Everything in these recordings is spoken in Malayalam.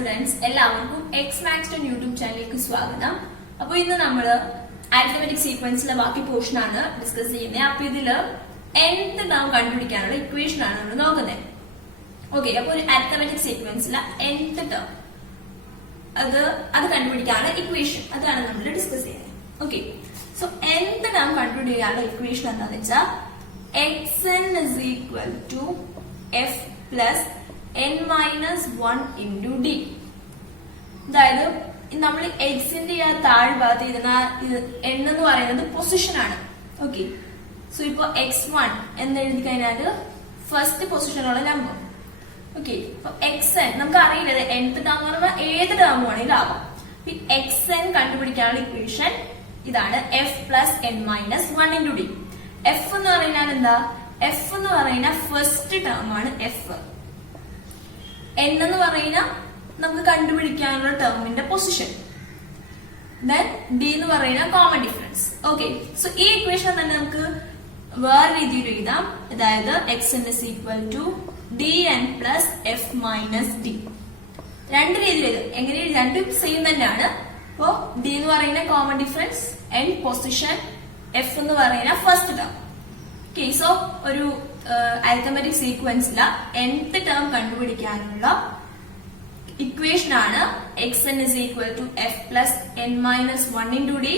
സ്റ്റുഡൻസ്, എല്ലാവർക്കും എക്സ് മാത്സ് യൂട്യൂബ് ചാനലിലേക്ക് സ്വാഗതം. അപ്പോൾ ഇന്ന് നമ്മൾ അരിത്തമെറ്റിക് സീക്വൻസിലെ ബാക്കി പോർഷൻ ആണ് ഡിസ്കസ് ചെയ്യുന്നത്. അപ്പൊ ഇതില് nth ടേം കണ്ടുപിടിക്കാനുള്ള ഇക്വേഷൻ ആണ് നമ്മൾ നോക്കുന്നത്. ഓക്കെ, അപ്പൊ ഒരു അരിത്തമെറ്റിക് സീക്വൻസിലെ nth ടേം അത് കണ്ടുപിടിക്കാനുള്ള ഇക്വേഷൻ അതാണ് നമ്മൾ ഡിസ്കസ് ചെയ്യുന്നത്. ഓക്കെ, സോ nth ടേം കണ്ടുപിടിക്കാനുള്ള ഇക്വേഷൻ എന്താണെന്ന് വെച്ചാൽ xn is equal to f plus n minus 1 into d. അതായത് നമ്മൾ എക്സിന്റെ ആ താഴ്ഭാഗത്ത് ഇരുന്ന n എന്ന് പറയുന്നത് പൊസിഷൻ ആണ്. ഓക്കെ, സോ ഇപ്പൊ x1 എന്ന് എഴുതി കഴിഞ്ഞാൽ ഫസ്റ്റ് പൊസിഷനുള്ള നമ്പർ. ഓക്കെ, അപ്പൊ xn നമുക്ക് അറിയില്ല nth ടേം എന്ന് പറയുമ്പോൾ ഏത് ടേം ആണെങ്കിലും ആവാം. xn കണ്ടുപിടിക്കാനുള്ള ഇക്വേഷൻ ഇതാണ് f plus n minus 1 into d. f എന്ന് പറഞ്ഞാൽ എന്താ? f എന്ന് പറയുന്ന ഫസ്റ്റ് ടേം ആണ് f. n എന്ന് പറയുന്ന നമുക്ക് കണ്ടുപിടിക്കാനുള്ള ടേമിന്റെ പൊസിഷൻ. ദെൻ d എന്ന് പറയുന്ന കോമൺ ഡിഫറൻസ്. ഓക്കെ, സോ ഈ ഇക്വേഷൻ തന്നെ നമുക്ക് വേറെ രീതിയിൽ എഴുതാം. അതായത് xn is equal to dn plus f minus d. രണ്ട് രീതിയിൽ എഴുതാം. എങ്ങനെ? രണ്ടും സെയിം തന്നെയാണ്. അപ്പോ d എന്ന് പറയുന്ന common difference, n position, f എന്ന് പറയുന്ന ഫസ്റ്റ് ടേം. ഓക്കെ, സോ ഒരു അരിത്തമെറ്റിക് സീക്വൻസിലെ nth ടേം കണ്ടുപിടിക്കാനുള്ള ഇക്വേഷൻ ആണ് xn is equal to f plus n minus 1 into d,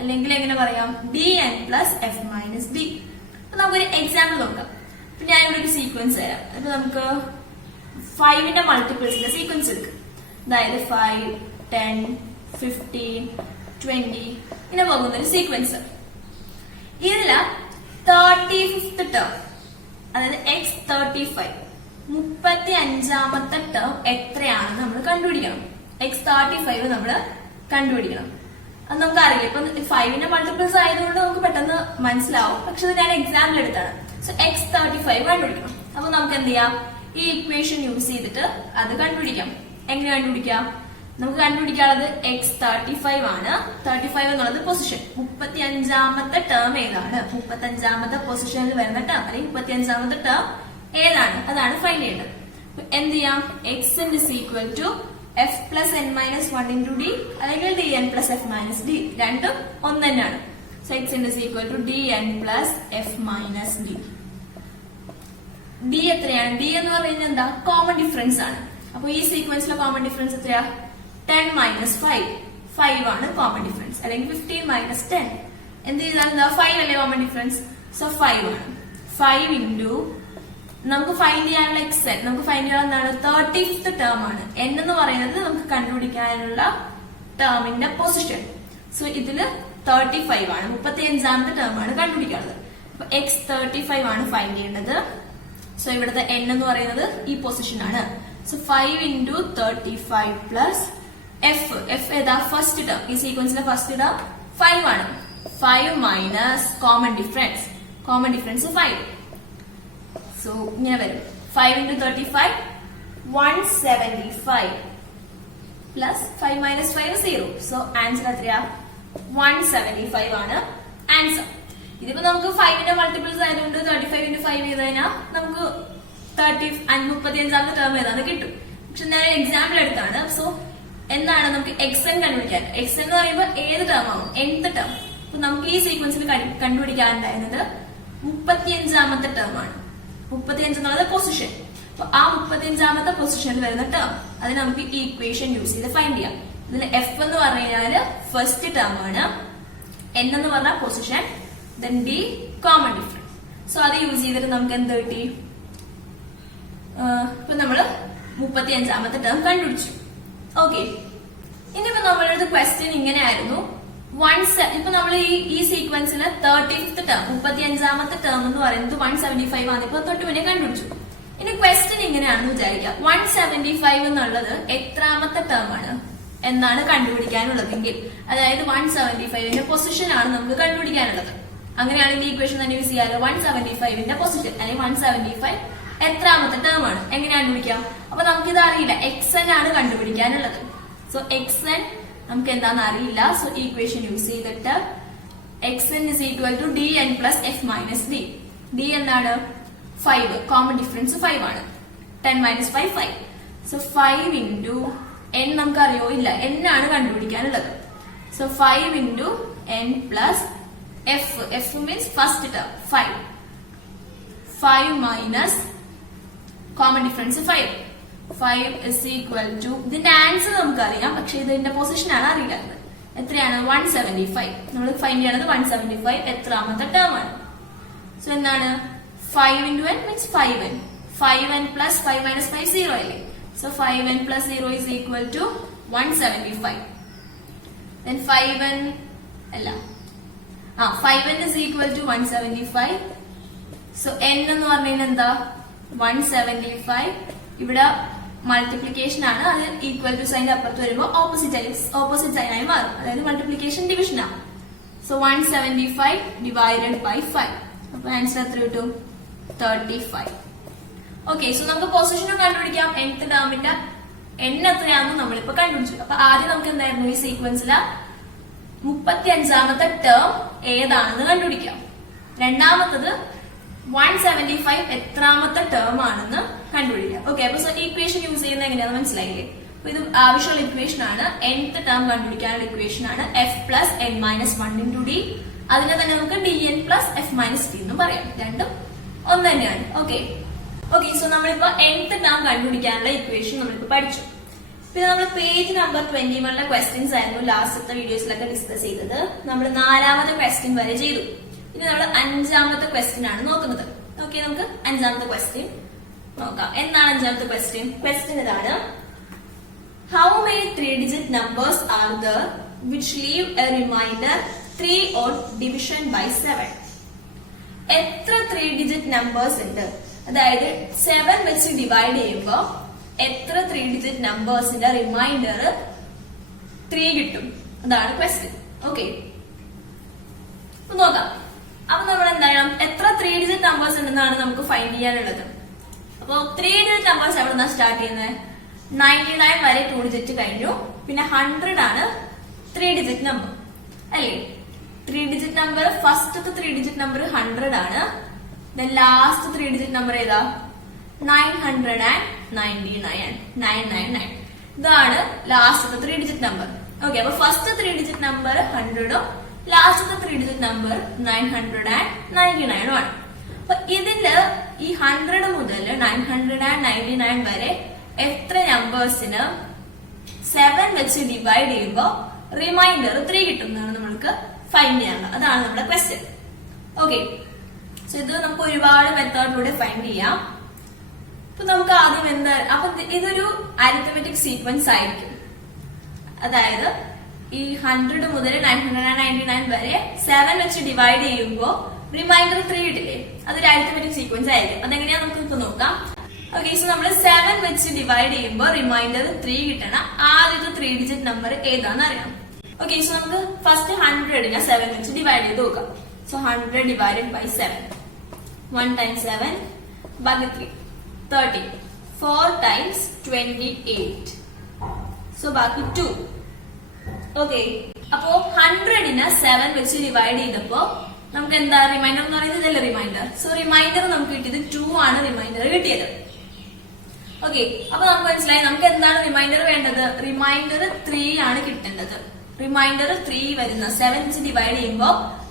അല്ലെങ്കിൽ എങ്ങനെ പറയാം, dn plus f minus d. അപ്പൊ നമുക്കൊരു എക്സാമ്പിൾ നോക്കാം. അപ്പൊ ഞാൻ ഇവിടെ ഒരു സീക്വൻസ് തരാം. അപ്പൊ നമുക്ക് 5ന്റെ മൾട്ടിപ്പിൾസിന്റെ സീക്വൻസ് എടുക്കാം. അതായത് 5, 10, 15, 20 ഇങ്ങനെ പോകുന്ന ഒരു സീക്വൻസ്. ഇതില് 35th ടേം, അതായത് x35, 35ാമത്തെ ടേം എത്രയാണെന്ന് നമ്മൾ കണ്ടുപിടിക്കണം. x35 നമ്മൾ കണ്ടുപിടിക്കണം. അത് നമുക്ക് അറിയില്ല. ഇപ്പൊ 5ന്റെ മൾട്ടിപ്പിൾസ് ആയതുകൊണ്ട് നമുക്ക് പെട്ടെന്ന് മനസ്സിലാവും. പക്ഷെ ഇത് ഞാൻ എക്സാമ്പിൾ എടുത്താണ്. സോ x35 കണ്ടുപിടിക്കണം. അപ്പൊ നമുക്ക് എന്ത് ചെയ്യാം? ഈ ഇക്വേഷൻ യൂസ് ചെയ്തിട്ട് അത് കണ്ടുപിടിക്കാം. എങ്ങനെ കണ്ടുപിടിക്കാം? നമുക്ക് കണ്ടുപിടിക്കാനുള്ളത് x35 ആണ്. 35 എന്നുള്ളത് പൊസിഷൻ. 35ാമത്തെ ടേം ഏതാണ്? 35ാമത്തെ പൊസിഷനിൽ വരുന്ന ടേം അല്ലെങ്കിൽ 35ാമത്തെ ടേം ഏതാണ്? അതാണ് ഫൈൻഡ് ചെയ്യേണ്ടത്. എന്ത് ചെയ്യാം? xn is equal to f plus n minus 1 into d, അല്ലെങ്കിൽ dn plus f minus d. രണ്ടും ഒന്ന് തന്നെയാണ്. So xn is equal to dn plus f minus d. d എത്രയാണ്? d എന്ന് പറയുന്നത് എന്താ? കോമൺ ഡിഫറൻസ് ആണ്. അപ്പൊ ഈ സീക്വൻസിലെ കോമൺ ഡിഫറൻസ് എത്രയാ? 10 minus 5. 5 ആണ് കോമൺ ഡിഫറൻസ്. അല്ലെങ്കിൽ 15 minus 10. എന്ത് ചെയ്താൽ എന്താ? 5 അല്ലേ കോമൺ ഡിഫറൻസ്. സോ 5 ആണ്. 5 into നമുക്ക് ഫൈൻഡ് ചെയ്യാനുള്ള xn, നമുക്ക് ഫൈൻഡ് ചെയ്യാൻ എന്താണ്? 35th ടേം ആണ്. n എന്ന് പറയുന്നത് നമുക്ക് കണ്ടുപിടിക്കാനുള്ള ടേമിന്റെ പൊസിഷൻ. സോ ഇതില് 35 ആണ്. 35ാമത്തെ ടേം ആണ് കണ്ടുപിടിക്കാനുള്ളത്. അപ്പൊ x35 ആണ് ഫൈൻഡ് ചെയ്യേണ്ടത്. സോ ഇവിടുത്തെ n എന്ന് പറയുന്നത് ഈ പൊസിഷൻ ആണ്. സോ 5 into 35 പ്ലസ് f ഏതാ? First term. ഈ സീക്വൻസിലെ ഫസ്റ്റ് ടേം 5 ആണ്. 5 minus common difference. Common difference 5. So ഇങ്ങനെ വരും. 5 into 35 175 plus 5 minus 5 0. So answer എത്രയാ? 175 ആണ് ആൻസർ. ഇതിപ്പോ നമുക്ക് 5ന്റെ മൾട്ടിപ്പിൾസ് ആയതുകൊണ്ട് 35 into 5 ചെയ്ത് കഴിഞ്ഞാൽ നമുക്ക് 35ാമത്തെ ടേം ഏതാന്ന് കിട്ടും. പക്ഷെ ഞാൻ എക്സാമ്പിൾ എടുത്താണ്. സോ എന്താണ് നമുക്ക് xn കണ്ടുപിടിക്കാൻ? xn എന്ന് പറയുമ്പോൾ ഏത് ടേം ആവും? nth term. അപ്പൊ നമുക്ക് ഈ സീക്വൻസിൽ കണ്ടുപിടിക്കാനുണ്ടായിരുന്നത് 35ാമത്തെ ടേം ആണ്. 35 എന്നുള്ളത് പൊസിഷൻ. അപ്പൊ ആ 35ാമത്തെ പൊസിഷനിൽ വരുന്ന ടേം അത് നമുക്ക് ഈ ഇക്വേഷൻ യൂസ് ചെയ്ത് ഫൈൻഡ് ചെയ്യാം. ഇതിൽ f എന്ന് പറഞ്ഞു കഴിഞ്ഞാല് ഫസ്റ്റ് ടേം ആണ്, n എന്ന് പറഞ്ഞ position, then d common difference. So അത് യൂസ് ചെയ്തിട്ട് നമുക്ക് എന്ത് കിട്ടി? ഇപ്പൊ നമ്മള് 35ാമത്തെ ടേം കണ്ടുപിടിച്ചു. ഓക്കെ, ഇനിയിപ്പോ നമ്മളുടെ ക്വസ്റ്റ്യൻ ഇങ്ങനെയായിരുന്നു. ഇപ്പൊ നമ്മൾ ഈ സീക്വൻസിലെ 35th ടേം, 35ാമത്തെ ടേം എന്ന് പറയുന്നത് 175 ആണ്. ഇപ്പൊ തൊട്ട് മുന്നേ കണ്ടുപിടിച്ചു. ഇനി ക്വസ്റ്റ്യൻ ഇങ്ങനെയാണെന്ന് വിചാരിക്കാം. 175 എന്നുള്ളത് എത്രാമത്തെ ടേം ആണ് എന്നാണ് കണ്ടുപിടിക്കാനുള്ളതെങ്കിൽ, അതായത് 175ന്റെ പൊസിഷൻ ആണ് നമുക്ക് കണ്ടുപിടിക്കാനുള്ളത്. അങ്ങനെയാണെങ്കിൽ ഈ ഇക്വേഷൻ തന്നെ യൂസ് ചെയ്യാലോ. 175ന്റെ പൊസിഷൻ അല്ലെങ്കിൽ 175 എത്രാമത്തെ ടേം ആണ് എങ്ങനെ കണ്ടുപിടിക്കാം? അപ്പൊ നമുക്കിത് അറിയില്ല. xn ആണ് കണ്ടുപിടിക്കാനുള്ളത്. സോ xn നമുക്ക് എന്താണെന്ന് അറിയില്ല. സോ ഈ ഇക്വേഷൻ യൂസ് ചെയ്തിട്ട് xn is equal to dn plus f minus d. d എന്താണ്? 5. കോമൺ ഡിഫറൻസ് 5 ആണ്. 10 minus 5 5. So 5 into n നമുക്കറിയോ ഇല്ല, n ആണ് കണ്ടുപിടിക്കാനുള്ളത്. So 5 into n plus f. f means first term 5. 5 minus common difference 5. 5 is equal to, ഇതിന്റെ ആൻസർ നമുക്കറിയാം, പക്ഷെ ഇതിന്റെ പൊസിഷൻ ആണ് അറിയില്ലാത്തത്. എത്രയാണ്? 175. നമ്മൾ ഫൈൻഡ് ചെയ്യണത് 175 എത്രാമത്തെ ടേം ആണ്. സോ എന്താണ്? 5 into n means 5n. 5n plus 5 minus 5 0 അല്ലേ? So 5n plus 0 is equal to 175. Then 5n അല്ല 5n is equal to 175. So n എന്ന് പറഞ്ഞാൽ എന്താ? 175. ഇവിടെ മൾട്ടിപ്ലിക്കേഷൻ ആണ്, അത് ഈക്വൽ ടു സൈൻ അപ്പുറത്ത് വരുമ്പോൾ ഓപ്പോസിറ്റ് സൈൻ ആയി മാറും, അതായത് മൾട്ടിപ്ലിക്കേഷൻ ഡിവിഷൻ ആണ്. So 175 divided by 5. അപ്പൊ ആൻസർ എത്ര കിട്ടും? 35. ഓക്കെ, സോ നമുക്ക് പൊസിഷനും കണ്ടുപിടിക്കാം. nth ടേമിന്റെ n എത്രയാണെന്ന് നമ്മളിപ്പോ കണ്ടുപിടിച്ചു. അപ്പൊ ആദ്യം നമുക്ക് എന്തായിരുന്നു ഈ സീക്വൻസിലെ 35ാമത്തെ ടേം ഏതാണെന്ന് കണ്ടുപിടിക്കാം. രണ്ടാമത്തത് 175 എത്രാമത്തെ ടേം ആണെന്ന് കണ്ടുപിടിക്കാം. ഓക്കെ, അപ്പൊ ഇക്വേഷൻ യൂസ് ചെയ്യുന്നത് എങ്ങനെയാണെന്ന് മനസ്സിലായില്ലേ? അപ്പൊ ഇത് ആവശ്യമുള്ള ഇക്വേഷൻ ആണ്. nth ടേം കണ്ടുപിടിക്കാനുള്ള ഇക്വേഷൻ ആണ് f plus n minus 1 into d. അതിനെ തന്നെ നമുക്ക് dn plus f minus d എന്നും പറയാം. രണ്ടും ഒന്ന് തന്നെയാണ്. ഓക്കെ, സോ നമ്മളിപ്പോ nth ടേം കണ്ടുപിടിക്കാനുള്ള ഇക്വേഷൻ നമ്മളിപ്പോ പഠിച്ചു. പിന്നെ നമ്മൾ പേജ് നമ്പർ 21 ക്വസ്റ്റ്യൻസ് ആയിരുന്നു ലാസ്റ്റത്തെ വീഡിയോസിലൊക്കെ ഡിസ്കസ് ചെയ്തത്. നമ്മൾ 4ാമത്തെ ക്വസ്റ്റ്യൻ വരെ ചെയ്തു. ഇനി നമ്മൾ 5ാമത്തെ ക്വസ്റ്റ്യൻ ആണ് നോക്കുന്നത്. ഓക്കെ, നമുക്ക് 5ാമത്തെ ക്വസ്റ്റ്യൻ നോക്കാം. എന്താണ് 5ാമത്തെ ക്വസ്റ്റ്യൻ? ക്വസ്റ്റ്യൻ ഇതാണ്: how many 3-digit numbers are there which leave a remainder 3 on division by 7? എത്ര 3-digit numbers ഉണ്ട്? അതായത് 7 വെച്ച് ഡിവൈഡ് ചെയ്യുമ്പോ എത്ര 3-digit നമ്പേഴ്സിന്റെ റിമൈൻഡർ 3 കിട്ടും? അതാണ് ക്വസ്റ്റ്യൻ. ഓക്കെ, നോക്കാം. അപ്പൊ നമ്മൾ എന്താണ്, എത്ര 3-digit നമ്പേഴ്സ് ഉണ്ടെന്നാണ് നമുക്ക് ഫൈൻഡ് ചെയ്യാനുള്ളത്. അപ്പൊ 3-digit നമ്പേഴ്സ് എവിടെ നിന്നാണ് സ്റ്റാർട്ട് ചെയ്യുന്നത്? 99 വരെ 2-digit കഴിഞ്ഞു. പിന്നെ 100 ആണ് 3-digit നമ്പർ അല്ലേ? 3-digit നമ്പർ, ഫസ്റ്റത്തെ 3-digit നമ്പർ 100 ആണ്. ലാസ്റ്റ് 3-digit നമ്പർ ഏതാ? 999. ഇതാണ് ലാസ്റ്റത്തെ 3-digit നമ്പർ. ഓക്കെ, അപ്പൊ ഫസ്റ്റ് 3-digit നമ്പർ 100ഉം ലാസ്റ്റത്തെ 3-digit നമ്പർ 999 ആണ്. അപ്പൊ ഇതില് ഈ 100 മുതൽ 999 വരെ എത്ര നമ്പേഴ്സിന് 7 വെച്ച് ഡിവൈഡ് ചെയ്യുമ്പോ റിമൈൻഡർ 3 കിട്ടുന്നതാണ് നമ്മൾക്ക് ഫൈൻഡ് ചെയ്യാനുള്ളത്. അതാണ് നമ്മുടെ ക്വസ്റ്റ്യൻ. ഓക്കെ, സോ ഇത് നമുക്ക് ഒരുപാട് മെത്തേഡിലൂടെ ഫൈൻഡ് ചെയ്യാം. അപ്പൊ നമുക്ക് ആദ്യം എന്താ, അപ്പൊ ഇതൊരു അരിത്തമെറ്റിക് സീക്വൻസ് ആയിരിക്കും. അതായത് ഈ 100 മുതൽ 999 വരെ 7 വെച്ച് ഡിവൈഡ് ചെയ്യുമ്പോ റിമൈൻഡർ 3 കിട്ടില്ലേ? അതൊരു അരിത്തമെറ്റിക് സീക്വൻസ് ആയിരിക്കും. അതെങ്ങനെയാ നമുക്ക് ഇപ്പൊ നോക്കാം. ഓക്കെ, സോ നമ്മൾ 7 വെച്ച് ഡിവൈഡ് ചെയ്യുമ്പോൾ റിമൈൻഡർ 3 കിട്ടണ ആദ്യത്തെ 3-digit നമ്പർ ഏതാന്ന് അറിയാം. ഓക്കെ, സോ നമുക്ക് ഫസ്റ്റ് 100നെ 7 വെച്ച് ഡിവൈഡ് ചെയ്ത് നോക്കാം. So 100 divided by 7. 1 times 7 ബാക്കി 3. 30. 4 times 28. സോ ബാക്കി 2. ഓക്കെ, അപ്പോ 100നെ 7 വെച്ച് ഡിവൈഡ് ചെയ്തപ്പോ നമുക്ക് എന്താ റിമൈൻഡർ എന്ന് പറയുന്നത്? ഇതല്ലേ റിമൈൻഡർ. സോ റിമൈൻഡർ നമുക്ക് കിട്ടിയത് 2 ആണ് റിമൈൻഡർ കിട്ടിയത്. ഓക്കെ, അപ്പൊ നമുക്ക് മനസ്സിലായി നമുക്ക് എന്താണ് റിമൈൻഡർ വേണ്ടത്? റിമൈൻഡർ 3 ആണ് കിട്ടേണ്ടത്. റിമൈൻഡർ 3 വരുന്ന 7 വെച്ച് ഡിവൈഡ് ചെയ്യുമ്പോ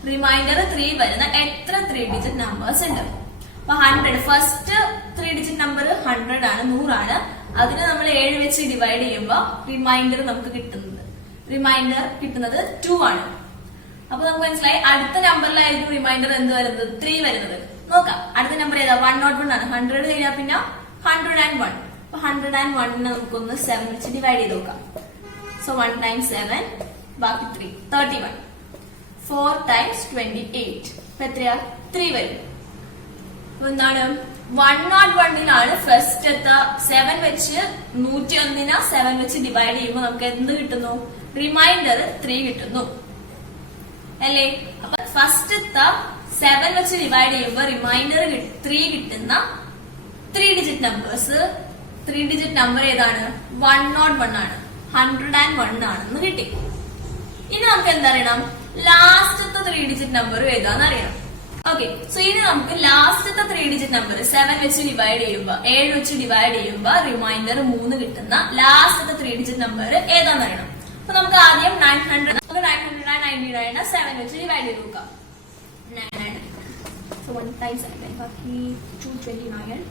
റിമൈൻഡർ 3 വരുന്ന എത്ര 3-digit നമ്പേഴ്സ് ഉണ്ട്? അപ്പൊ 100 ഫസ്റ്റ് 3-digit നമ്പർ 100 ആണ്, 100 ആണ്. അതിന് നമ്മൾ 7 വെച്ച് ഡിവൈഡ് ചെയ്യുമ്പോ റിമൈൻഡർ നമുക്ക് കിട്ടുന്നത് 2 ആണ്. അപ്പൊ നമുക്ക് മനസ്സിലായി അടുത്ത നമ്പറിലായിരിക്കും റിമൈൻഡർ എന്ത് വരുന്നത്? 3 വരുന്നത്. നോക്കാം, അടുത്ത നമ്പർ ഏതാ? 101 ആണ്. 100 കഴിഞ്ഞാൽ പിന്നെ 101. അപ്പൊ 101നെ നമുക്കൊന്ന് 7 വെച്ച് ഡിവൈഡ് ചെയ്ത് നോക്കാം. സോ 1 times 7 ബാക്കി 3. 31. 4 times 28. അപ്പൊ എത്രയാ? 3 വരും. അപ്പൊ എന്താണ്? 101ലാണ് ഫസ്റ്റ് 7 വെച്ച് 101നെ 7 വെച്ച് ഡിവൈഡ് ചെയ്യുമ്പോൾ നമുക്ക് എന്ത് കിട്ടുന്നു? റിമൈൻഡർ 3 കിട്ടുന്നു അല്ലേ? അപ്പൊ ഫസ്റ്റ് 7 വെച്ച് ഡിവൈഡ് ചെയ്യുമ്പോൾ റിമൈൻഡർ 3 കിട്ടുന്ന 3-digit നമ്പേഴ്സ്, 3-digit നമ്പർ ഏതാണ്? 101 ആണ്. 101 ആണെന്ന് കിട്ടി. ഇനി നമുക്ക് എന്തറിയണം? ലാസ്റ്റത്തെ 3-digit നമ്പർ ഏതാന്ന് അറിയണം. ഓക്കെ, സോ ഇനി നമുക്ക് ലാസ്റ്റത്തെ 3 ഡിജിറ്റ് നമ്പർ 7 വെച്ച് ഡിവൈഡ് ചെയ്യുമ്പോ 7 വെച്ച് ഡിവൈഡ് ചെയ്യുമ്പോ റിമൈൻഡർ 3 കിട്ടുന്ന ലാസ്റ്റത്തെ 3 ഡിജിറ്റ് നമ്പർ ഏതാണെന്ന് അറിയണം. അപ്പൊ നമുക്ക് ആദ്യം 999 7 വെച്ച് ഡിവൈഡ് ചെയ്ത് നോക്കാം. 900 so 1 times 7 ബാക്കി 229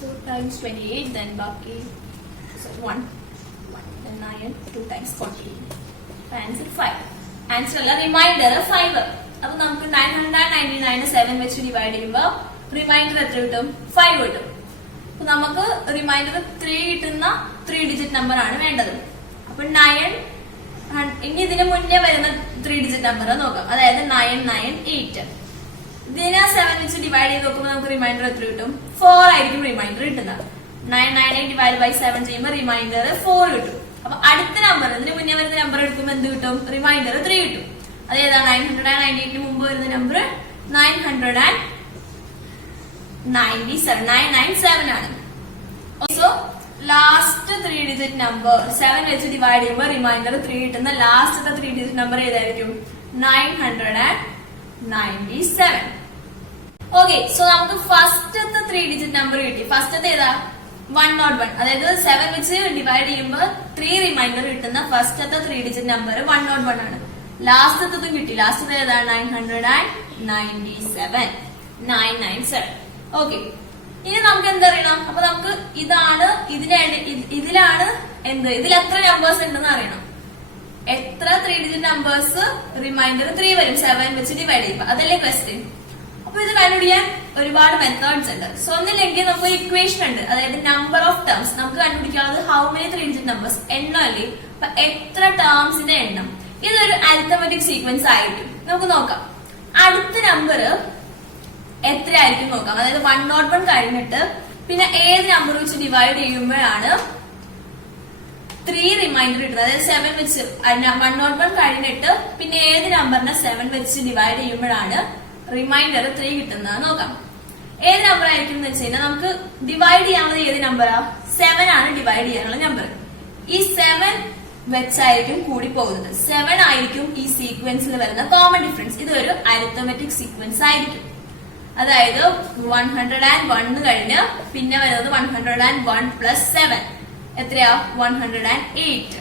4 times 28 then ബാക്കി 1 then 9 2 times 40 ആൻസർ 5. ആൻസർ അല്ല, റിമൈൻഡർ 5. അപ്പൊ നമുക്ക് 999 7 വെച്ച് ഡിവൈഡ് ചെയ്യുമ്പോ റിമൈൻഡർ എത്ര കിട്ടും? 5 കിട്ടും. അപ്പൊ നമുക്ക് റിമൈൻഡർ 3 കിട്ടുന്ന 3 ഡിജിറ്റ് നമ്പർ ആണ് വേണ്ടത്. അപ്പൊ 9 ഇനി ഇതിന് മുന്നേ വരുന്ന 3 ഡിജിറ്റ് നമ്പർ നോക്കാം. അതായത് 998. ഇതിനെ 7 വെച്ച് ഡിവൈഡ് ചെയ്ത് നോക്കുമ്പോൾ നമുക്ക് റിമൈൻഡർ എത്ര കിട്ടും? 4 ആയിരിക്കും റിമൈൻഡർ കിട്ടുന്നത്. 998 ഡിവൈഡ് ബൈ 7 ചെയ്യുമ്പോൾ റിമൈൻഡർ 4 കിട്ടും. അപ്പൊ അടുത്ത നമ്പർ ഇതിന് മുന്നേ വരുന്ന നമ്പർ എടുക്കുമ്പോൾ എന്ത് കിട്ടും? റിമൈൻഡർ 3 കിട്ടും. അതേതാ? 998 മുമ്പ് വരുന്ന നമ്പർ 997 ആണ്. സോ ലാസ്റ്റ് 3 ഡിജിറ്റ് നമ്പർ 7 വെച്ച് ഡിവൈഡ് ചെയ്യുമ്പോൾ റിമൈൻഡർ 3 കിട്ടുന്ന ലാസ്റ്റത്തെ 3 ഡിജിറ്റ് നമ്പർ ഏതായിരിക്കും? 997. ഓക്കെ, സോ നമുക്ക് ഫസ്റ്റത്തെ 3 ഡിജിറ്റ് നമ്പർ കിട്ടി. ഫസ്റ്റത്തെ ഏതാ? 101. അതായത് 7 വെച്ച് ഡിവൈഡ് ചെയ്യുമ്പോൾ 3 റിമൈൻഡർ കിട്ടുന്ന ഫസ്റ്റത്തെ 3 ഡിജിറ്റ് നമ്പർ 101 ആണ്. ലാസ്റ്റത്തും കിട്ടി. ലാസ്റ്റത്തെ ഏതാ? 997. ഓക്കെ, ഇനി നമുക്ക് എന്തറിയണം? അപ്പൊ നമുക്ക് ഇതിലാണ് ഇതിൽ എത്ര നമ്പേഴ്സ് ഉണ്ടെന്ന് അറിയണം. എത്ര 3 ഡിജിറ്റ് നമ്പേഴ്സ് റിമൈൻഡർ 3 വരും 7 വെച്ച് ഡിവൈഡ് ചെയ്യുമ്പോൾ? അതല്ലേ ക്വസ്റ്റ്യൻ. അപ്പൊ ഇത് കണ്ടുപിടിക്കാൻ ഒരുപാട് മെത്തേഡ്സ് ഉണ്ട്. സോ ഒന്നില്ലെങ്കിൽ നമുക്ക് ഒരു ഇക്വേഷൻ ഉണ്ട്. അതായത് നമ്പർ ഓഫ് ടേംസ് നമുക്ക് കണ്ടുപിടിക്കാനുള്ളത് ഹൗ മെനി 3 ഡിജിറ്റ് നമ്പേഴ്സ്, എണ്ണം അല്ലേ. അപ്പൊ എത്ര ടേംസിന്റെ എണ്ണം. ഇതൊരു അരിത്തമെറ്റിക് സീക്വൻസ് ആയിരിക്കും. നമുക്ക് നോക്കാം അടുത്ത നമ്പർ എത്രയായിരിക്കും നോക്കാം. അതായത് 101 കഴിഞ്ഞിട്ട് പിന്നെ ഏത് നമ്പർ വെച്ച് ഡിവൈഡ് ചെയ്യുമ്പോഴാണ് 3 റിമൈൻഡർ കിട്ടുന്നത്. അതായത് 7 വെച്ച് 101 കഴിഞ്ഞിട്ട് പിന്നെ ഏത് നമ്പറിനെ 7 വെച്ച് ഡിവൈഡ് ചെയ്യുമ്പോഴാണ് റിമൈൻഡർ 3 കിട്ടുന്നത് നോക്കാം. ഏത് നമ്പർ ആയിരിക്കും എന്ന് വെച്ച് കഴിഞ്ഞാൽ നമുക്ക് ഡിവൈഡ് ചെയ്യാനുള്ളത് ഏത് നമ്പറാ? 7 ആണ് ഡിവൈഡ് ചെയ്യാനുള്ള നമ്പർ. ഈ 7 വെച്ചായിരിക്കും കൂടി പോകുന്നത്. 7 ആയിരിക്കും ഈ സീക്വൻസിൽ വരുന്ന കോമൺ ഡിഫറൻസ്. ഇതൊരു അരിത്തമെറ്റിക് സീക്വൻസ് ആയിരിക്കും. അതായത് 101 കഴിഞ്ഞ് പിന്നെ വരുന്നത് 101 പ്ലസ് 7 എത്രയാ? 108.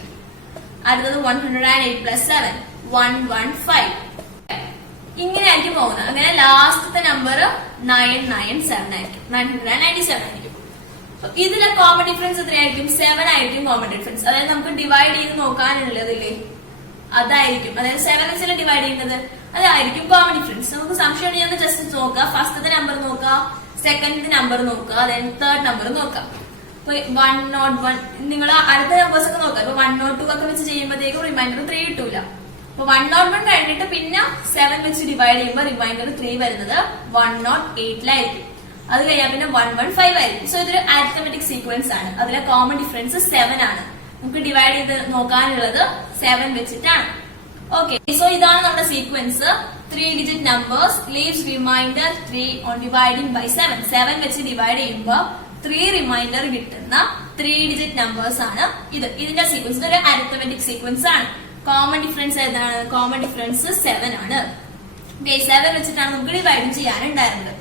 അടുത്തത് 108 പ്ലസ് 7 115. ഇങ്ങനെയായിരിക്കും പോകുന്നത്. അങ്ങനെ ലാസ്റ്റത്തെ നമ്പർ 997 ആയിരിക്കും. 997 ആയിരിക്കും. ഇതിലെ കോമൺ ഡിഫറൻസ് എത്രയായിരിക്കും? 7 ആയിരിക്കും കോമൺ ഡിഫറൻസ്. അതായത് നമുക്ക് ഡിവൈഡ് ചെയ്ത് നോക്കാനുള്ളതില്ലേ അതായിരിക്കും. അതായത് 7 വെച്ചല്ലേ ഡിവൈഡ് ചെയ്യുന്നത്, അതായിരിക്കും കോമൺ ഡിഫറൻസ്. നമുക്ക് സംശയം ഉണ്ടെങ്കിൽ ജസ്റ്റ് നോക്കുക. ഫസ്റ്റത്തെ നമ്പർ നോക്കുക, സെക്കൻഡ് നമ്പർ നോക്കുക, ദെൻ തേർഡ് നമ്പർ നോക്കാം. ഇപ്പൊ 101 നിങ്ങൾ അടുത്ത നമ്പേഴ്സ് ഒക്കെ നോക്കാം. ഇപ്പൊ 102 ഒക്കെ വെച്ച് ചെയ്യുമ്പോഴത്തേക്കും റിമൈൻഡർ 3 കിട്ടൂല. അപ്പൊ 101 കഴിഞ്ഞിട്ട് പിന്നെ 7 വെച്ച് ഡിവൈഡ് ചെയ്യുമ്പോൾ റിമൈൻഡർ 3 വരുന്നത് 108 അത് കഴിഞ്ഞാൽ പിന്നെ 115 ആയിരിക്കും. സോ ഇതൊരു അരിത്തമെറ്റിക് സീക്വൻസ് ആണ്. അതിലെ കോമൺ ഡിഫറൻസ് 7 ആണ്. നമുക്ക് ഡിവൈഡ് ചെയ്ത് നോക്കാനുള്ളത് 7 വെച്ചിട്ടാണ്. ഓക്കെ, സോ ഇതാണ് നമ്മുടെ sequence. 3 digit numbers leaves remainder 3 on dividing by 7. 7 വെച്ച് ഡിവൈഡ് ചെയ്യുമ്പോൾ 3 റിമൈൻഡർ കിട്ടുന്ന 3 ഡിജിറ്റ് നമ്പേഴ്സ് ആണ് ഇത്. ഇതിന്റെ സീക്വൻസ് ഒരു അരിത്തമെറ്റിക് സീക്വൻസ് ആണ്. കോമൺ ഡിഫറൻസ് ഏതാണ്? കോമൺ ഡിഫറൻസ് 7 ആണ്. 7 വെച്ചിട്ടാണ് നമുക്ക് ഡിവൈഡ് ചെയ്യാനുണ്ടായിരുന്നത്.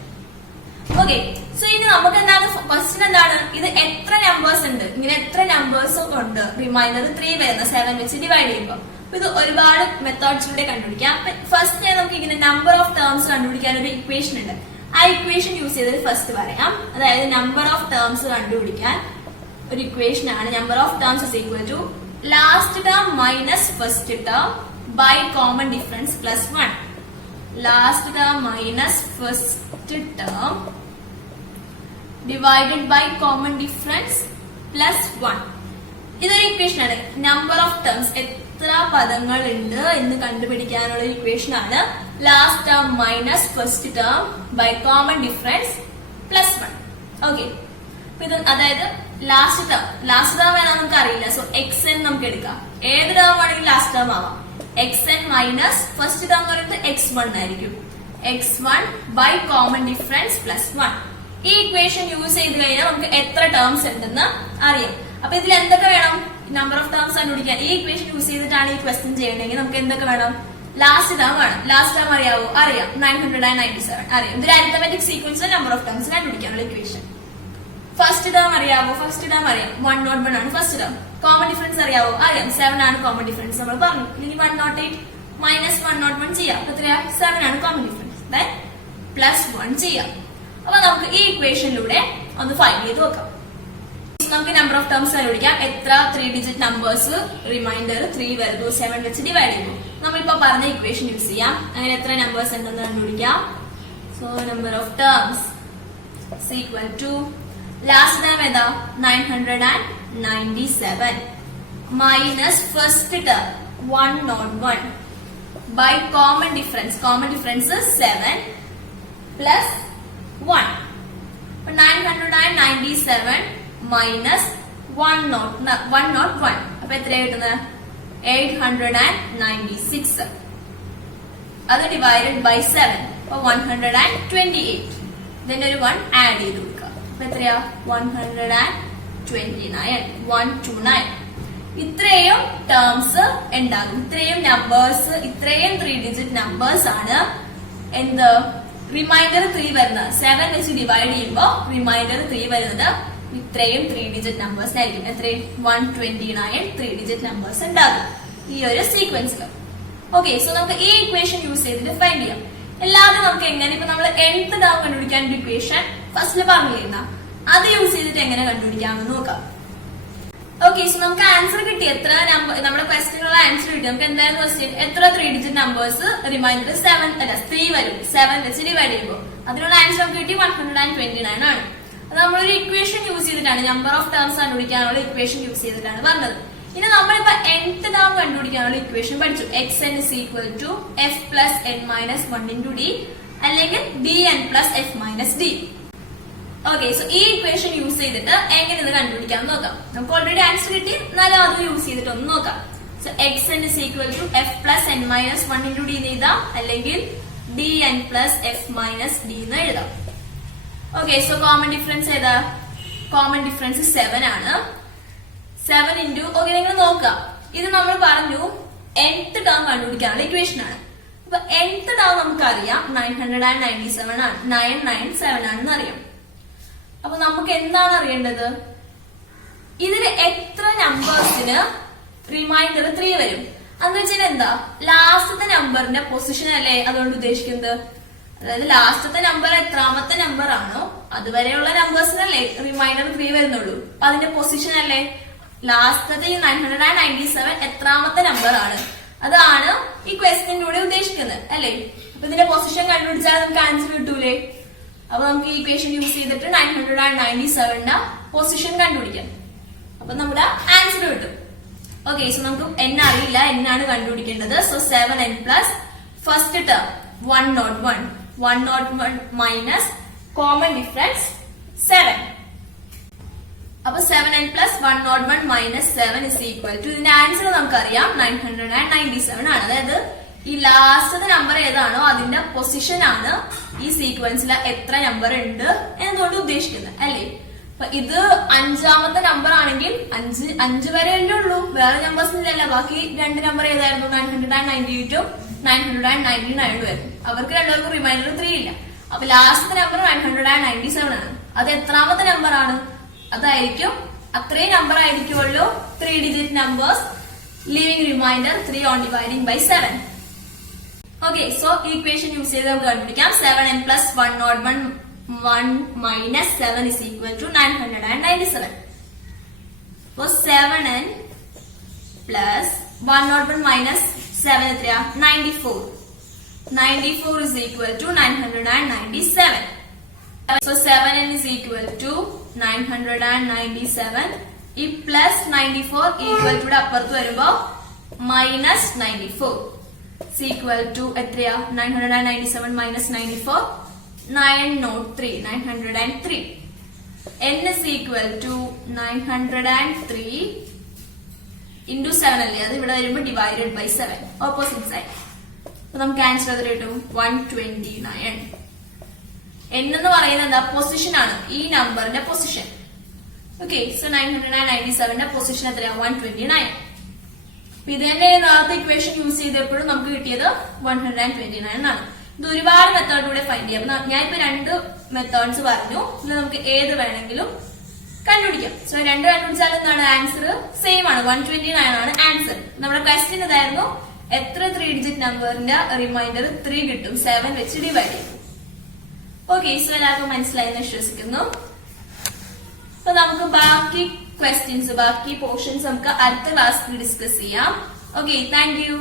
ഓക്കെ, സോ ഇനി നമുക്ക് എന്താണ് ക്വസ്റ്റ്യൻ എന്താണ്? ഇത് എത്ര നമ്പേഴ്സ് ഉണ്ട്? ഇങ്ങനെ എത്ര നമ്പേഴ്സ് ഉണ്ട് റിമൈൻഡർ 3 വരുന്ന 7 വെച്ച് ഡിവൈഡ് ചെയ്യുമ്പോൾ? ഇത് ഒരുപാട് മെത്തേഡ്സിലൂടെ കണ്ടുപിടിക്കാം. ഫസ്റ്റ് നമുക്ക് ഇങ്ങനെ നമ്പർ ഓഫ് ടേംസ് കണ്ടുപിടിക്കാൻ ഒരു ഇക്വേഷൻ ഉണ്ട്. ആ ഇക്വേഷൻ യൂസ് ചെയ്തിട്ട് ഫസ്റ്റ് പറയാം. അതായത് നമ്പർ ഓഫ് ടേംസ് കണ്ടുപിടിക്കാൻ ഒരു ഇക്വേഷൻ ആണ്. Number of terms is equal to last term minus first term by common difference plus 1. Last term minus first term divided by common difference plus 1. ഇതൊരു ഇക്വേഷൻ ആണ്. നമ്പർ ഓഫ് ടേംസ് എത്ര പദങ്ങൾ ഉണ്ട് എന്ന് കണ്ടുപിടിക്കാനുള്ള ഇക്വേഷൻ ആണ് last term minus first term by common difference plus 1. Okay, അതായത് ലാസ്റ്റ് ടേം ഏതാ നമുക്ക് അറിയില്ല. സോ xn നമുക്ക് എടുക്കാം. ഏത് ടേം ആണെങ്കിലും ലാസ്റ്റ് ടേം ആവാം. xn മൈനസ് ഫസ്റ്റ് ടേം എന്ന് പറയുന്നത് x1 ആയിരിക്കും. x1 by common difference plus 1. ഈ ഇക്വേഷൻ യൂസ് ചെയ്ത് കഴിഞ്ഞാൽ നമുക്ക് എത്ര ടേംസ് ഉണ്ടെന്ന് അറിയാം. അപ്പൊ ഇതിൽ എന്തൊക്കെ വേണം? നമ്പർ ഓഫ് ടേംസ് കണ്ടുപിടിക്കാൻ ഈ ഇക്വേഷൻ യൂസ് ചെയ്തിട്ടാണ് ഈ ക്വസ്റ്റ്യൻ ചെയ്യണമെങ്കിൽ നമുക്ക് എന്തൊക്കെ വേണം? ലാസ്റ്റ് ടേം ആണ്. ലാസ്റ്റ് ടേം അറിയാവോ? അറിയാം, 997 അറിയാം. ഇതൊരു അരിത്തമെറ്റിക് സീക്വൻസിലെ നമ്പർ ഓഫ് ടേംസ് കണ്ടുപിടിക്കാനുള്ള ഇക്വേഷൻ. ഫസ്റ്റ് ടേം അറിയാവോ? ഫസ്റ്റ് ടേം അറിയാം, 101 ആണ് ഫസ്റ്റ് ടേം. കോമൺ ഡിഫറൻസ് അറിയാവോ? അറിയാം, 7 ആണ് കോമൺ ഡിഫറൻസ് നമ്മൾ പറഞ്ഞു. ഇനി 108 മൈനസ് 101 ചെയ്യാം. അപ്പൊ എത്രയാ? 7 ആണ് കോമൺ ഡിഫറൻസ്. ദെൻ പ്ലസ് 1 ചെയ്യാം. അപ്പൊ നമുക്ക് ഈ ഇക്വേഷനിലൂടെ ഒന്ന് ഫൈൻഡ് ചെയ്ത് നോക്കാം. നമുക്ക് നമ്പർ ഓഫ് ടേംസ് കണ്ടുപിടിക്കാം. എത്ര 3 ഡിജിറ്റ് നമ്പേഴ്സ് റിമൈൻഡർ 3 വരുന്നു, 7 വെച്ച് ഡിവൈഡ് ചെയ്യുന്നു. നമ്മളിപ്പോ പറഞ്ഞ ഇക്വേഷൻ യൂസ് ചെയ്യാം. അങ്ങനെ എത്ര നമ്പേഴ്സ് ഉണ്ടെന്ന് കണ്ടുപിടിക്കാം. So number of terms equal to last term ഏതാ? 997 minus first term 101 by common difference. Common difference 7 plus 1. 997 minus 101 അപ്പൊ എത്രയാ കിട്ടുന്നത്? 896. അത് ഡിവൈഡഡ് ബൈ 7 അപ്പൊ 128. ഇതിന്റെ ഒരു 1 ആഡ് ചെയ്ത് കൊടുക്കുക. അപ്പൊ എത്രയാ? 129. ഇത്രയും ടേംസ് ഉണ്ടാകും. ഇത്രയും നമ്പേഴ്സ്, ഇത്രയും 3 ഡിജിറ്റ് നമ്പേഴ്സ് ആണ് എന്ത് റിമൈൻഡർ 3 വരുന്നത്. 7 വെച്ച് ഡിവൈഡ് ചെയ്യുമ്പോൾ റിമൈൻഡർ 3 വരുന്നത് ഇത്രയും 3 ഡിജിറ്റ് നമ്പേഴ്സ് ആയിരിക്കും. എത്രയും? 129 3 ഡിജിറ്റ് നമ്പേഴ്സ് ഉണ്ടാകും ഈ ഒരു സീക്വൻസിൽ. ഓക്കെ, സോ നമുക്ക് ഈ ഇക്വേഷൻ യൂസ് ചെയ്തിട്ട് ഫൈൻഡ് ചെയ്യാം. എല്ലാവരും നമുക്ക് എങ്ങനെ ഇപ്പൊ നമ്മൾ nth ടേം കണ്ടുപിടിക്കാൻ ഇക്വേഷൻ ഫസ്റ്റിൽ പറഞ്ഞിരുന്ന അത് യൂസ് ചെയ്തിട്ട് എങ്ങനെ കണ്ടുപിടിക്കാമെന്ന് നോക്കാം. ഓക്കെ, സോ നമുക്ക് ആൻസർ കിട്ടി. എത്ര നമ്പർ നമ്മുടെ ക്വസ്റ്റിനുള്ള ആൻസർ കിട്ടി. നമുക്ക് എന്തായാലും ക്വസ്റ്റ്യൻ എത്ര 3 ഡിജിറ്റ് നമ്പേഴ്സ് റിമൈൻഡർ 3 വരും 7 വെച്ച് ഡിവൈഡ് ചെയ്യുമ്പോൾ. അതിനുള്ള ആൻസർ നമുക്ക് കിട്ടി 129 ആണ്. അത് നമ്മളൊരു ഇക്വേഷൻ യൂസ് ചെയ്തിട്ടാണ്, നമ്പർ ഓഫ് ടേംസ് കണ്ടുപിടിക്കാനുള്ള ഇക്വേഷൻ യൂസ് ചെയ്തിട്ടാണ് പറഞ്ഞത്. ഇനി നമ്മളിപ്പോ nth ടേം കണ്ടുപിടിക്കാനുള്ള ഇക്വേഷൻ പഠിച്ചു. xn is equal to f plus n minus 1 into d അല്ലെങ്കിൽ dn plus f minus d. Okay, so ഈ ഇക്വേഷൻ യൂസ് ചെയ്തിട്ട് എങ്ങനെ ഇത് കണ്ടുപിടിക്കാൻ നോക്കാം. നമുക്ക് ഓൾറെഡി ആൻസർ കിട്ടി, എന്നാലും അത് യൂസ് ചെയ്തിട്ട് ഒന്ന് നോക്കാം. So xn is equal to f plus n minus 1 into d എന്ന് എഴുതാം, അല്ലെങ്കിൽ dn plus f minus d എന്ന് എഴുതാം. ഓക്കെ, സോ കോമൺ ഡിഫറൻസ് ഏതാ? കോമൺ ഡിഫറൻസ് 7 ആണ്. 7 ഇൻറ്റു ഓക്കെ നിങ്ങൾ നോക്കാം. ഇത് നമ്മൾ പറഞ്ഞു nth ടേം കണ്ടുപിടിക്കാനുള്ള ഇക്വേഷൻ ആണ്. അപ്പൊ nth ടേം നമുക്കറിയാം 997 ആണ്, 997 ആണെന്ന് അറിയാം. അപ്പൊ നമുക്ക് എന്താണ് അറിയേണ്ടത്? ഇതിന് എത്ര നമ്പേഴ്സിന് റിമൈൻഡർ 3 വരും എന്ന് വെച്ചാൽ എന്താ? ലാസ്റ്റത്തെ നമ്പറിന്റെ പൊസിഷൻ അല്ലേ അതുകൊണ്ട് ഉദ്ദേശിക്കുന്നത്. അതായത് ലാസ്റ്റത്തെ നമ്പർ എത്രാമത്തെ നമ്പർ ആണോ അതുവരെയുള്ള നമ്പേഴ്സിനല്ലേ റിമൈൻഡർ 3 വരുന്നുള്ളൂ. അപ്പൊ അതിന്റെ പൊസിഷൻ അല്ലേ ലാസ്റ്റത്തെ ഈ 997 എത്രാമത്തെ നമ്പർ ആണ്, അതാണ് ഈ ക്വസ്റ്റ്യനിലൂടെ ഉദ്ദേശിക്കുന്നത് അല്ലേ. അപ്പൊ ഇതിന്റെ പൊസിഷൻ കണ്ടുപിടിച്ചാൽ നമുക്ക് ആൻസർ കിട്ടൂലേ. അപ്പൊ നമുക്ക് ഈ ഇക്വേഷൻ യൂസ് ചെയ്തിട്ട് 997 പൊസിഷൻ കണ്ടുപിടിക്കാം. അപ്പൊ നമ്മുടെ ആൻസർ കിട്ടും. ഓക്കെ, സോ നമുക്ക് n അറിയില്ല, n ആണ് കണ്ടുപിടിക്കേണ്ടത്. So 7n plus first term 101 minus common difference 7. അപ്പൊ 7n plus 101 minus 7 is equal to ഇതിന്റെ ആൻസർ നമുക്കറിയാം 997 ആണ്. അതായത് ഈ ലാസ്റ്റത്തെ നമ്പർ ഏതാണോ അതിന്റെ പൊസിഷൻ ആണ് ഈ സീക്വൻസിൽ എത്ര നമ്പർ ഉണ്ട് എന്നതുകൊണ്ട് ഉദ്ദേശിക്കുന്നത് അല്ലേ. അപ്പൊ ഇത് 5ാമത്തെ നമ്പർ ആണെങ്കിൽ 5 വരെ അല്ലേ ഉള്ളൂ, വേറെ നമ്പേഴ്സ് ഇല്ലല്ല. ബാക്കി 2 നമ്പർ ഏതായിരുന്നു? 998 999 വരും. അവർക്ക് രണ്ടുപേർക്കും റിമൈൻഡർ 3 ഇല്ല. അപ്പൊ ലാസ്റ്റത്തെ നമ്പർ 997 ആണ്. അത് എത്രാമത്തെ നമ്പർ ആണ്? അതായിരിക്കും അത്രയും നമ്പർ ആയിരിക്കുമല്ലോ 3 digit numbers leaving remainder 3 on dividing by 7. Okay, so ഈ ഇക്വേഷൻ യൂസ് ചെയ്ത് നമുക്ക് കണ്ടുപിടിക്കാം. 7n plus 101 minus 7 is equal to 997. അപ്പോ 7n പ്ലസ് 101 മൈനസ് 7 എത്രയാ? 94. 94 is equal to 997. So 7n is equal to 997. ഈ പ്ലസ് 94 ഈക്വൽ ടു അപ്പുറത്ത് വരുമ്പോ മൈനസ് 94 ഈക്വൽ ടു എത്രയാ? 997 minus 94 903. n is equal to 903 into 7 അല്ലേ, അത് ഇവിടെ വരുമ്പോ ഡിവൈഡഡ് ബൈ 7 ഓപ്പോസിറ്റ് സൈഡ്. അപ്പൊ നമുക്ക് ആൻസർ എത്ര കിട്ടും? 129. n എന്ന് പറയുന്നത് എന്താ? പൊസിഷൻ ആണ്, ഈ നമ്പറിന്റെ പൊസിഷൻ. ഓക്കെ, സോ 997 പൊസിഷൻ എത്രയാ? 129. ഇത് തന്നെ നേരത്തെ ഇക്വേഷൻ യൂസ് ചെയ്തപ്പോഴും നമുക്ക് കിട്ടിയത് 129 ആണ്. ഇത് ഒരുപാട് മെത്തേഡിലൂടെ ഫൈൻഡ് ചെയ്യാം. ഞാനിപ്പോ 2 മെത്തേഡ്സ് പറഞ്ഞു. ഇത് നമുക്ക് ഏത് വേണമെങ്കിലും കണ്ടുപിടിക്കാം. സോ 2 കണ്ടുപിടിച്ചാൽ എന്താണ് ആൻസർ സെയിം ആണ്, 129 ആണ് ആൻസർ. നമ്മുടെ ക്വസ്റ്റ്യൻ ഇതായിരുന്നു, എത്ര 3 ഡിജിറ്റ് നമ്പറിന്റെ റിമൈൻഡർ 3 കിട്ടും 7 വെച്ച് ഡിവൈഡ് ചെയ്യും. ഓക്കെ, സോ എല്ലാവർക്കും മനസ്സിലായെന്ന് വിശ്വസിക്കുന്നു. അപ്പൊ നമുക്ക് ബാക്കി ക്വസ്റ്റ്യൻസ്, ബാക്കി പോർഷൻസ് നമുക്ക് അടുത്ത ക്ലാസ്സിൽ ഡിസ്കസ് ചെയ്യാം. Okay, thank you.